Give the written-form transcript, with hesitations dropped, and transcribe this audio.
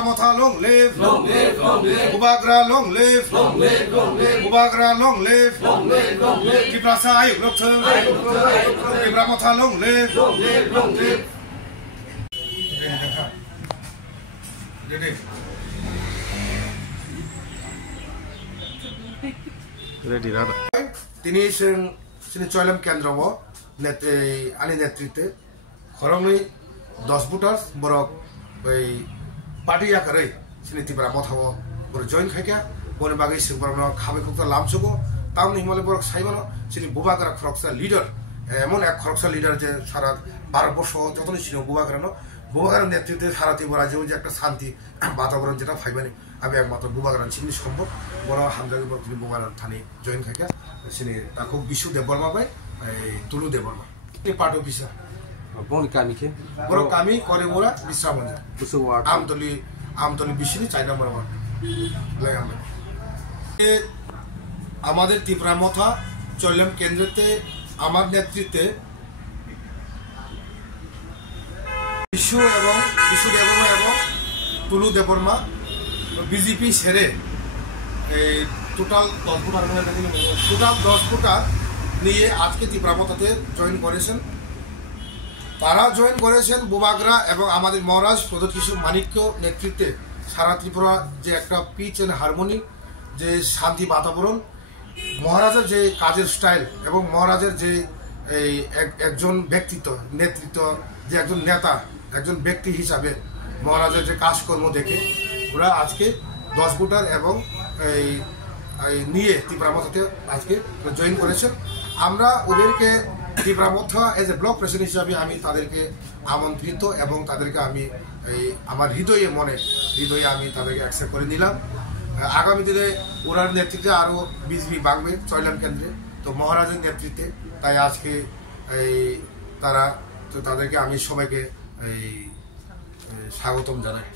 Tipra motha long live, Bubagra long live, Bubagra long live, Tipra sa ayuk lok thơ, Tipra motha long live. Ready rada. Tini sini choilam kendra wo ani netrite khorongni 10 voters borok bai party yakarwi sini Tipra motha wo bor join khaika bor bagai singborno khabe khokta lamsugo tamni himale borok saibano sini Bubagra khoroksa leader এমন এক খরকসা leader যে সারা ভারতবর্ষ যতই ছিল বুবাগ্রার নেতৃত্বে সারা ত্রিপুরা রাজ্যেও যে একটা শান্তি বাতাবরণ যেটা ফাইবানি আমি একমাত্র বুবাগ্রান চিনি সম্ভব বড় হামজাগি তিনি বুবাগ্রান থানে জয়েন খাইকা চিনি তাকে বিশু দেববর্মা পাই তুলু দেববর্মা এই পার্ট অফিসার বড় কামি করে ওরা বিশ্রাম আমতলি বিশিনি 4 নম্বর ওয়ার্ড আমাদের ত্রিপুরা মথা চল্যাম কেন্দ্রতে আমার নেতৃত্বে বিশু দেববর্মা এবং তুলু দেববর্মা বিজেপি ছেড়ে টোটাল 10 ভোটার নিয়ে আজকে ত্রিপুরা মথাতে জয়েন করেছেন। তারা জয়েন করেছেন বুবাগ্রা এবং আমাদের মহারাজ প্রদত্ত কিশোর মানিক্য নেতৃত্বে সারা ত্রিপুরা যে একটা পিচ এন্ড হারমোনি যে শান্তি বাতাবরণ মহারাজের যে কাজের স্টাইল এবং মহারাজের যে একজন ব্যক্তিত্ব নেতৃত্ব যে একজন নেতা একজন ব্যক্তি হিসাবে মহারাজের যে কাজকর্ম দেখে ওরা আজকে 10 ভোটার এবং নিয়ে ত্রিপুরা মথাতে আজকে জয়েন করেছেন। আমরা ওদেরকে ত্রিপুরা মথা এজ এ ব্লক প্রেসিডেন্ট হিসাবে আমি তাদেরকে আমন্ত্রিত এবং তাদেরকে আমি আমার হৃদয়ে আমি তাদেরকে অ্যাকসেপ্ট করে নিলাম। আগামী দিনে ওনার নেতৃত্বে আরও বিজেপি বাড়বে চয়লাম কেন্দ্রে তো মহারাজের নেতৃত্বে তাই আজকে তাদেরকে আমি সবাইকে স্বাগতম জানাই।